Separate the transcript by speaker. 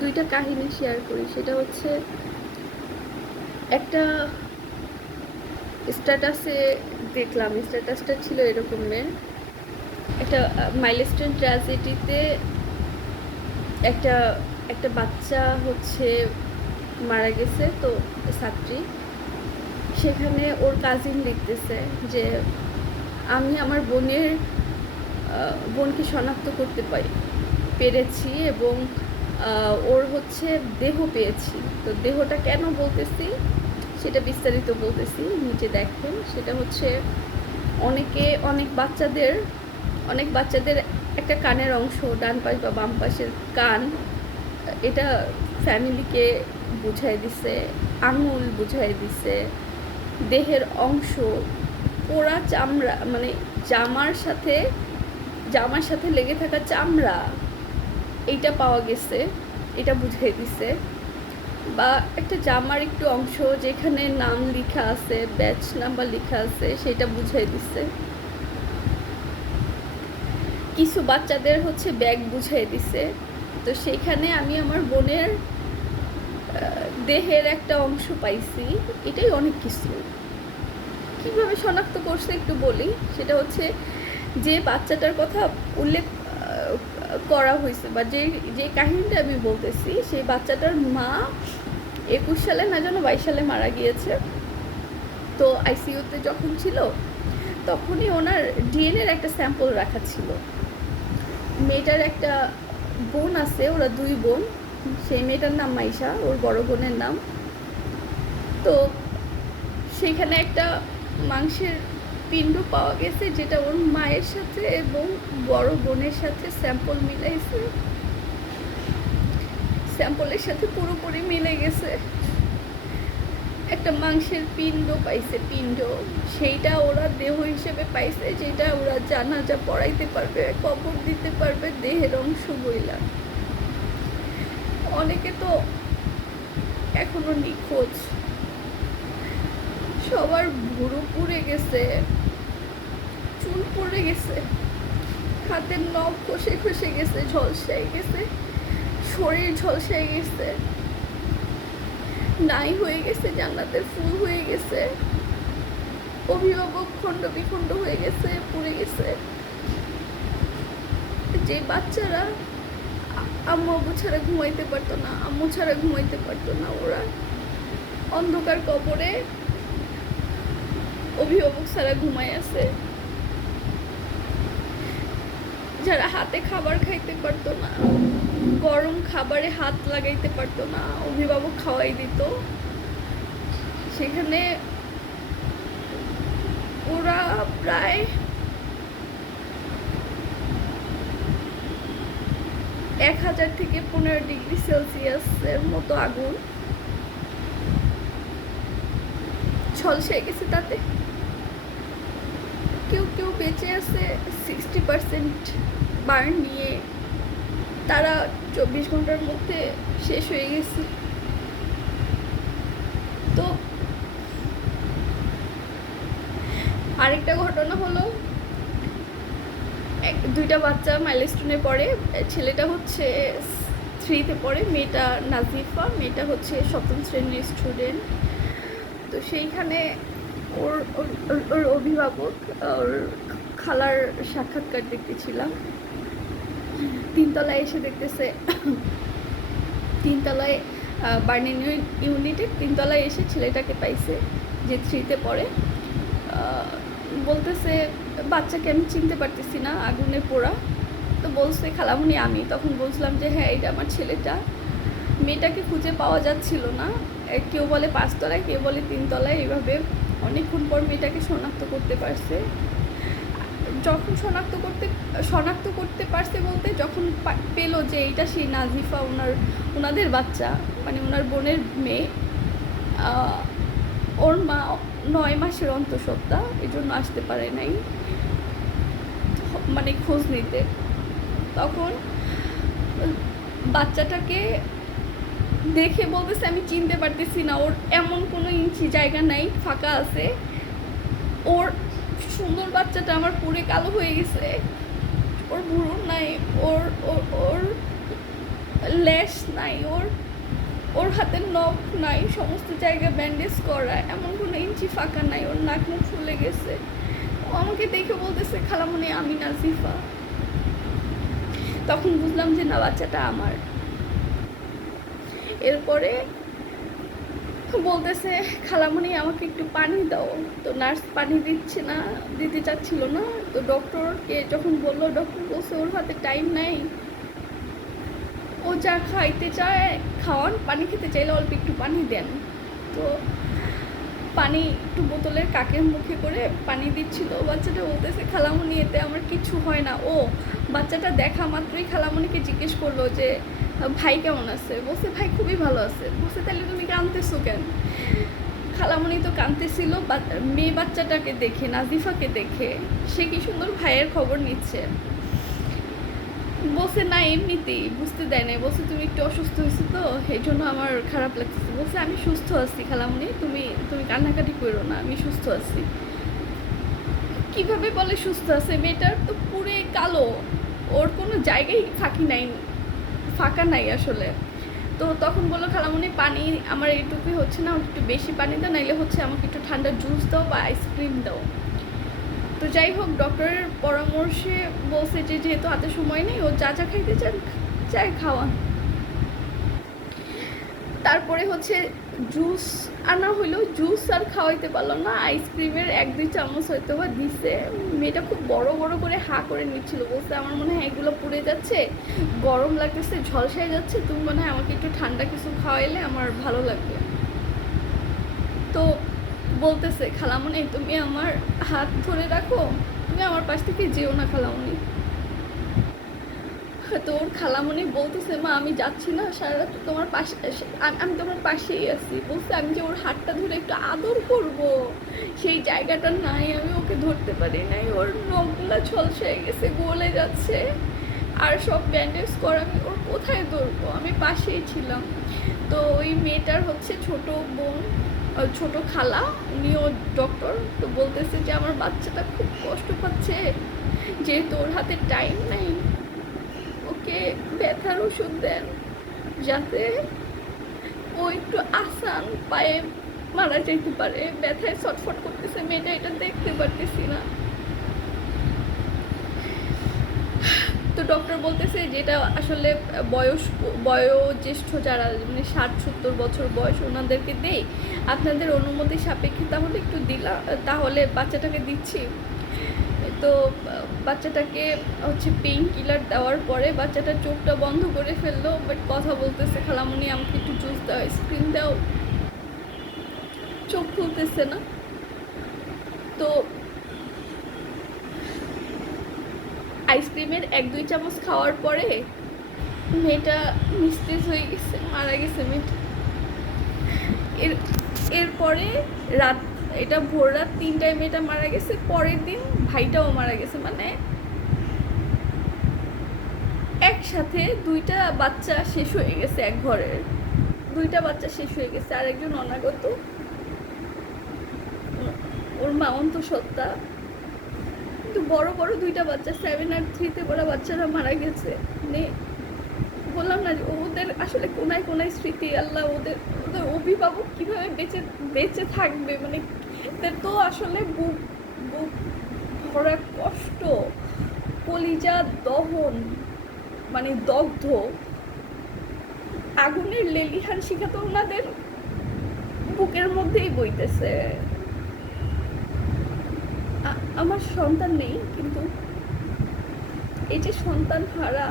Speaker 1: দুইটা কাহিনী শেয়ার করি। সেটা হচ্ছে একটা স্ট্যাটাসে দেখলাম স্ট্যাটাসটা ছিল এরকমের একটা মাইলস্টোন ট্র্যাজেডিতে একটা একটা বাচ্চা হচ্ছে মারা গেছে, তো ছাত্রী। সেখানে ওর কাজিন লিখতেছে যে, আমি আমার বোনের বোনকে শনাক্ত করতে পারি পেরেছি এবং ওর হচ্ছে দেহ পেয়েছি। তো দেহটা কেন বলতেছি? সেটা বিস্তারিত বলতেছি নিচে দেখেন। সেটা হচ্ছে অনেকে, অনেক বাচ্চাদের অনেক বাচ্চাদের একটা কানের অংশ, ডান পাশ বা বাম পাশের কান, এটা ফ্যামিলিকে বুঝাই দিছে, আঙুল বুঝাই দিছে, দেহের অংশ, পোড়া চামড়া মানে জামার সাথে জামার সাথে লেগে থাকা চামড়া। এইটা পাওয়া গেছে, এটা বুঝিয়ে দিছে। বা একটা জামার একটু অংশ যেখানে নাম লেখা আছে, ব্যাচ নাম্বার লেখা আছে, সেটা বুঝাই দিছে। কিছু বাচ্চাদের হচ্ছে ব্যাগ বুঝাই দিছে। তো সেইখানে আমি আমার বোনের দেহের একটা অংশ পাইছি। এটাই অনেক কিছু। কীভাবে শনাক্ত করছে একটু বলি? সেটা হচ্ছে যে বাচ্চাটার কথা উল্লেখ করা হয়েছে। বা যে যে কাহিনীটা আমি বলতেছি, সেই বাচ্চাটার মা একুশ সালে না যেন বাইশ সালে মারা গিয়েছে। তো আইসিইউতে যখন ছিল, তখনই ওনার ডিএনএর একটা স্যাম্পল রাখা ছিল। মেয়েটার একটা বোন আছে, ওরা দুই বোন। সেই মেয়েটার নাম মাইশা, ওর বড় বোনের নাম। তো সেখানে একটা মাংসের পিণ্ড পাওয়া গেছে, যেটা ওর মায়ের সাথে এবং বড় বোনের সাথে স্যাম্পল মিলাইছে। স্যাম্পলের সাথে পুরোপুরি মিলে গেছে। একটা মাংসের পিণ্ড পাইছে, পিণ্ড। সেইটা ওরা দেহ হিসেবে পাইছে, যেটা ওরা জানাজা পড়াইতে পারবে, কবর দিতে পারবে, দেহের অংশ বইলা। অনেকে তো এখনও নিখোঁজ। সবার ভুরু পুড়ে গেছে। চুল পড়ে গেছে। হাতের নখ খসে খসে গেছে ঝলসাই গেছে। শরীর ঝলসাই গেছে। নাই হয়ে গেছে, জান্নাতের ফুল হয়ে গেছে। অভিভাবক খণ্ড বিখণ্ড হয়ে গেছে, পুড়ে গেছে। যে বাচ্চারা আম্মু আব্বু ছাড়া ঘুমাইতে পারতো না, আম্মু ছাড়া ঘুমাইতে পারতো না ওরা। অন্ধকার কবরে অভিভাবক ছাড়া ঘুমায় আছে। যারা হাতে খাবার খাইতে পারতো না, গরম খাবারে হাত লাগাইতে পারতো না, অভিভাবক খাওয়াই দিত। সেখানে ওরা প্রায় এক হাজার থেকে পনেরো ডিগ্রি সেলসিয়াসের মতো আগুন ঝলসে গেছে তাতে। কেউ কেউ বেঁচে আছে সিক্সটি পার্সেন্ট বার্ন নিয়ে তারা চব্বিশ ঘণ্টার মধ্যে শেষ হয়ে গেছে। তো আরেকটা ঘটনা হলো, এক, দুইটা বাচ্চা মাইলস্টোনে পড়ে। ছেলেটা হচ্ছে থ্রিতে পড়ে, মেয়েটা নাজিফা, মেয়েটা হচ্ছে সপ্তম শ্রেণির স্টুডেন্ট তো সেইখানে ওর, ওর- অভিভাবক, ওর খালার সাক্ষাৎকার দেখতেছিলাম তিনতলায় এসে দেখতেছে। তিনতলায় বার্নিং ইউনিটে তিনতলায় এসে ছেলেটাকে পাইছে, যে থ্রিতে পড়ে। বলতেছে, বাচ্চাকে আমি চিনতে পারতেছি না, আগুনে পোড়া। তো বলছে, খালামুনি, আমি। তখন বলছিলাম যে হ্যাঁ এটা আমার ছেলেটা। মেয়েটাকে খুঁজে পাওয়া যাচ্ছিল না। কেউ বলে পাঁচতলায়, কেউ বলে তিনতলায়। এইভাবে অনেকক্ষণ পর মেয়েটাকে শনাক্ত করতে পারছে। যখন শনাক্ত করতে শনাক্ত করতে পারছে বলতে যখন পেল যে এইটা সেই নাজিফা ওনার, ওনাদের বাচ্চা মানে ওনার বোনের মেয়ে ওর মা নয় মাসের অন্তঃসত্ত্বা এই জন্য আসতে পারে নাই মানে খোঁজ নিতে। তখন বাচ্চাটাকে দেখে বলতেছে, আমি চিনতে পারতেছি না, ওর এমন কোনো ইঞ্চি জায়গা নাই, ফাঁকা আছে। ওর সুন্দর বাচ্চাটা আমার পুরে কালো হয়ে গেছে। ওর ভুরুর নাই, ওর ওর ল্যাশ নাই, ওর ওর হাতের নখ নাই, সমস্ত জায়গায় ব্যান্ডেজ করা, এমন কোনো ইঞ্চি ফাঁকা নাই, ওর নাক মুখ ফুলে গেছে। ও আমাকে দেখে বলতেছে খালামণি আমি নাজিফা। তখন বুঝলাম যে, না, বাচ্চাটা আমার। এরপরে বলতেছে খালামণি আমাকে একটু পানি দাও। তো নার্স পানি দিচ্ছে না, দিতে চাচ্ছিল না। তো ডক্টরকে যখন বলল, ডক্টর বলছে ওর হাতে টাইম নাই। ও যা খাইতে চায়, খাওয়ান, পানি খেতে চাইলে অল্প একটু পানি দেন। তো পানি একটু বোতলের কাকের মুখে করে পানি দিচ্ছিল। বাচ্চাটা বলতেছে খালামণি এতে আমার কিছু হয় না। ও বাচ্চাটা দেখা মাত্রই খালামণিকে জিজ্ঞেস করল যে ভাই কেমন আছে? বলছে, ভাই, খুবই ভালো আছে। বলছে তাহলে তুমি কাঁদতেছো কেন? খালামণি তো কাঁদতেছিল মেয়ে বাচ্চাটাকে দেখে, নাজিফাকে দেখে, সে কি সুন্দর ভাইয়ের খবর নিচ্ছে? বলছে, না, এমনিতেই, বুঝতে দেয় নাই। বলছে, তুমি একটু অসুস্থ হয়েছো তো এই জন্য আমার খারাপ লাগতেছে। বলছে, আমি সুস্থ আছি খালামণি, তুমি তুমি কান্নাকাটি করো না, আমি সুস্থ আছি। কীভাবে বলে সুস্থ আছে? মেয়েটার তো পুরে কালো, ওর কোনো জায়গায় ফাঁকি নাই। ফাঁকা নাই আসলে। তো তখন বলল, খালামুনি, পানি আমার এইটুকুই হচ্ছে না, একটু বেশি পানি দাও, নাইলে হচ্ছে আমাকে একটু ঠান্ডা জুস দাও বা আইসক্রিম দাও। তো যাই হোক ডক্টরের পরামর্শে বলছে যে যেহেতু হাতে সময় নেই, ও যা যা খাইতে চান চাই খাওয়া। তারপরে হচ্ছে জুস আনা হইল জুস আর খাওয়াইতে পারল না। আইসক্রিমের এক, দুই চামচ হয়তো বা দিছে। মেয়েটা খুব বড় বড় করে হা করে নিচ্ছিল। বলছে, আমার মনে হয় এগুলো পুড়ে যাচ্ছে, গরম লাগতেছে, ঝলসায় যাচ্ছে। তুমি মনে হয় আমাকে একটু ঠান্ডা কিছু খাওয়াইলে আমার ভালো লাগবে। তো বলতেছে খালামণি তুমি আমার হাত ধরে রাখো। তুমি আমার পাশ থেকে যেও না খালামণি তো ওর খালামণি বলতেছে, মা, আমি যাচ্ছি না সারা রাত তোমার পাশে আমি- তোমার পাশেই আছি। বলছে, আমি যে ওর হাতটা ধরে একটু আদর করব, সেই জায়গাটা নাই, আমি ওকে ধরতে পারি নাই। ওর নখগুলা ছলসে গেছে, গলে যাচ্ছে। আর সব ব্যান্ডেজ করা, আমি ওর কোথায় ধরবো? আমি পাশেই ছিলাম। তো ওই মেয়েটার হচ্ছে ছোট বোন ছোট খালা, উনিও ডক্টর তো বলতেছে যে, আমার বাচ্চাটা খুব কষ্ট পাচ্ছে, যেহেতু ওর হাতে টাইম নেই ওকে ব্যথার ওষুধ দেন যাতে ও একটু আসান পায়ে মারা যেতে পারে, ব্যথায় ছটফট করতেছে, মেয়েটা এটা দেখতে পারতেছি না। তো ডক্টর বলতেছে যেটা আসলে বয়স, বয়োজ্যেষ্ঠ যারা মানে ষাট, সত্তর বছর বয়স ওনাদেরকে দেই। আপনাদের অনুমতি সাপেক্ষে তাহলে একটু দিলা, তাহলে বাচ্চাটাকে দিচ্ছি। তো, বাচ্চাটাকে হচ্ছে পেইন কিলার দেওয়ার পরে বাচ্চাটা চোখটা বন্ধ করে ফেলল বাট কথা বলতেছে খালামণি আমাকে একটু জুস দাও স্ক্রিন দাও। চোখ খুলতেছে না। তো আইসক্রিমের এক, দুই চামচ খাওয়ার পরে মেয়েটা নিস্তেজ হয়ে গেছে, মারা গেছে মেয়েটা। এর, এরপরে রাত, এটা ভোর রাত তিনটায় মেয়েটা মারা গেছে, পরের দিন ভাইটাও মারা গেছে মানে একসাথে দুইটা বাচ্চা শেষ হয়ে গেছে এক ঘরের দুইটা বাচ্চা শেষ হয়ে গেছে আর একজন অনাগত। ওর মা অন্তঃসত্ত্বা। কিন্তু বড় বড় দুইটা বাচ্চা সেভেন আর থ্রিতে পড়া বাচ্চারা মারা গেছে। মানে বললাম না যে ওদের আসলে কোনায় কোনায় স্মৃতি, আল্লাহ ওদের ওদের অভিভাবক কীভাবে বেঁচে বেঁচে থাকবে? মানে তো আসলে বুক বুক ভরা কষ্ট, কলিজা দহন মানে দগ্ধ। আগুনের লেলিহান শিখা তো ওনাদের বুকের মধ্যেই বইতেছে। আমার সন্তান নেই, কিন্তু এই যে সন্তান হারা